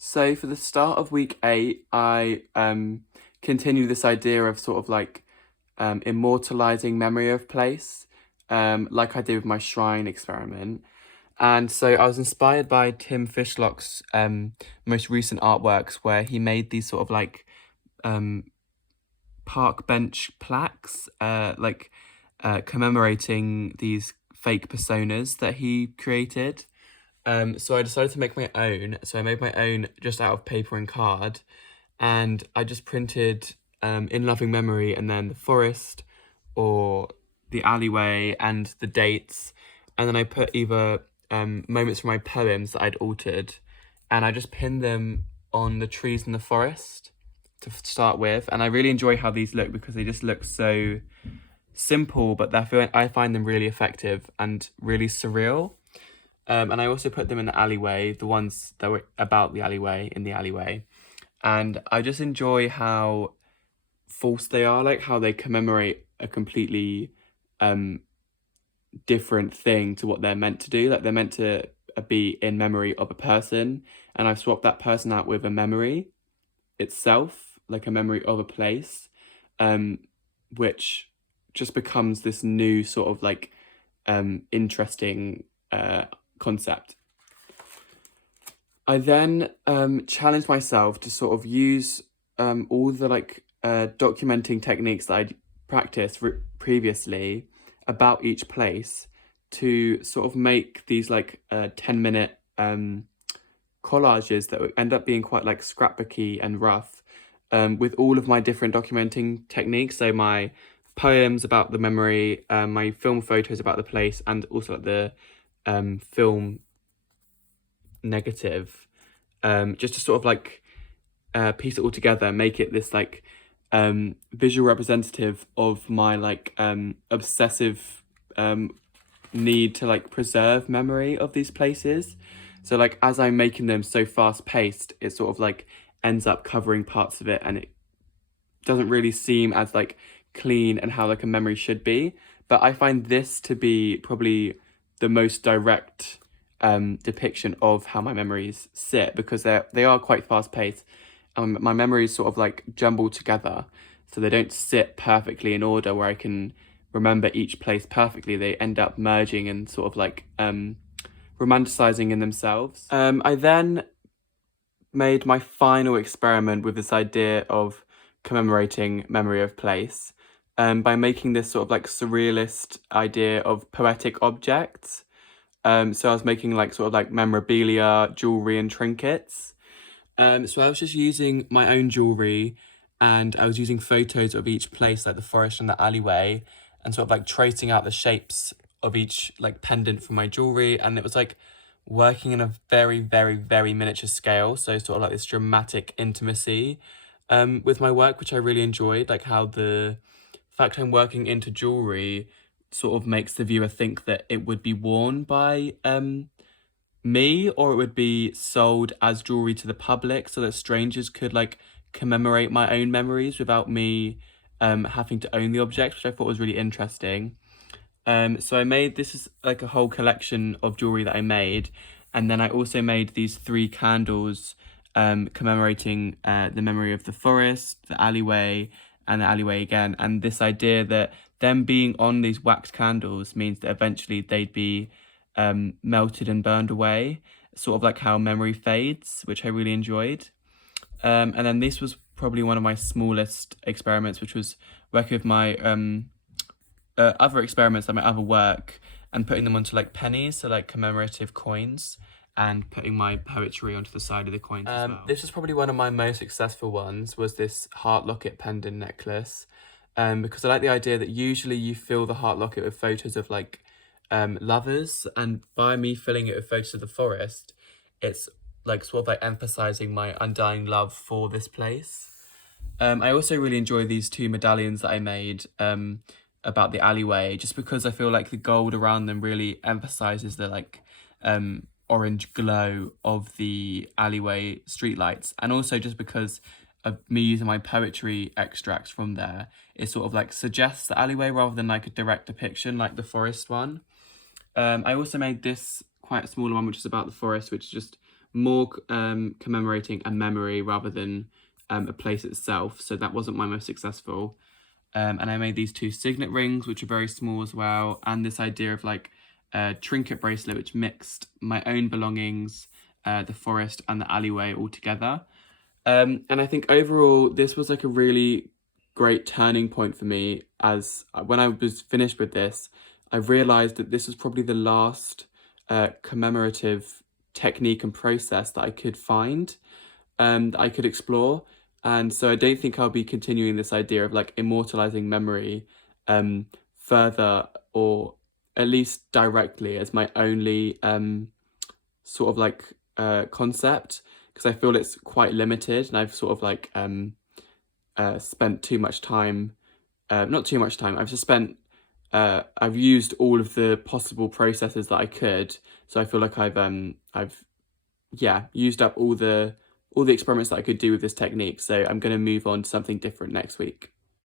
So for the start of week 8, I continue this idea of sort of like immortalizing memory of place, like I did with my shrine experiment. And so I was inspired by Tim Fishlock's most recent artworks, where he made these sort of like um, park bench plaques, commemorating these fake personas that he created. So I decided to make my own. So I made my own just out of paper and card, and I just printed in loving memory, and then the forest or the alleyway and the dates, and then I put either moments from my poems that I'd altered, and I just pinned them on the trees in the forest to start with. And I really enjoy how these look because they just look so simple, but I find them really effective and really surreal. And I also put them in the alleyway, the ones that were about the alleyway, in the alleyway. And I just enjoy how false they are, like how they commemorate a completely um, different thing to what they're meant to do. Like they're meant to be in memory of a person, and I've swapped that person out with a memory itself, like a memory of a place, um, which just becomes this new sort of like interesting concept. I then challenged myself to sort of use all the documenting techniques that I'd practiced previously about each place to sort of make these 10-minute collages that would end up being quite like scrapbooky and rough, with all of my different documenting techniques. So my poems about the memory, my film photos about the place, and also like the film negative, just to sort of like piece it all together, make it this like visual representative of my obsessive need to like preserve memory of these places. So like as I'm making them so fast paced, it sort of like ends up covering parts of it, and it doesn't really seem as like clean and how like a memory should be. But I find this to be probably the most direct depiction of how my memories sit, because they are quite fast paced. My memories sort of like jumble together, so they don't sit perfectly in order where I can remember each place perfectly. They end up merging and sort of like romanticizing in themselves. I then made my final experiment with this idea of commemorating memory of place, by making this sort of like surrealist idea of poetic objects. So I was making like sort of like memorabilia, jewelry, and trinkets. So I was just using my own jewelry, and I was using photos of each place, like the forest and the alleyway, and sort of like tracing out the shapes of each like pendant from my jewelry. And it was like working in a very, very, very miniature scale. So sort of like this dramatic intimacy with my work, which I really enjoyed. Like how the fact I'm working into jewelry sort of makes the viewer think that it would be worn by me, or it would be sold as jewelry to the public so that strangers could like commemorate my own memories without me having to own the object, which I thought was really interesting. So I made this is like a whole collection of jewelry that I made, and then I also made these 3 candles commemorating the memory of the forest, the alleyway, and the alleyway again. And this idea that them being on these wax candles means that eventually they'd be melted and burned away, sort of like how memory fades, which I really enjoyed. And then this was probably one of my smallest experiments, which was working with my other experiments, like my other work, and putting them onto like pennies, so like commemorative coins, and putting my poetry onto the side of the coins as well. This was probably one of my most successful ones, was this heart locket pendant necklace, because I like the idea that usually you fill the heart locket with photos of like lovers, and by me filling it with photos of the forest, it's like sort of like emphasizing my undying love for this place. I also really enjoy these 2 medallions that I made about the alleyway, just because I feel like the gold around them really emphasizes the like orange glow of the alleyway streetlights, and also just because of me using my poetry extracts from there, it sort of like suggests the alleyway rather than like a direct depiction like the forest one. I also made this quite a smaller one, which is about the forest, which is just more commemorating a memory rather than a place itself. So that wasn't my most successful. And I made these 2 signet rings, which are very small as well, and this idea of like a trinket bracelet, which mixed my own belongings, the forest and the alleyway all together. And I think overall, this was like a really great turning point for me, as when I was finished with this, I realized that this was probably the last commemorative technique and process that I could find, that I could explore. And so I don't think I'll be continuing this idea of like immortalizing memory further, or at least directly, as my only sort of like concept, because I feel it's quite limited, and I've sort of like spent too much time, not too much time, I've just spent I've used all of the possible processes that I could. So I feel like I've yeah, used up all the experiments that I could do with this technique. So I'm going to move on to something different next week.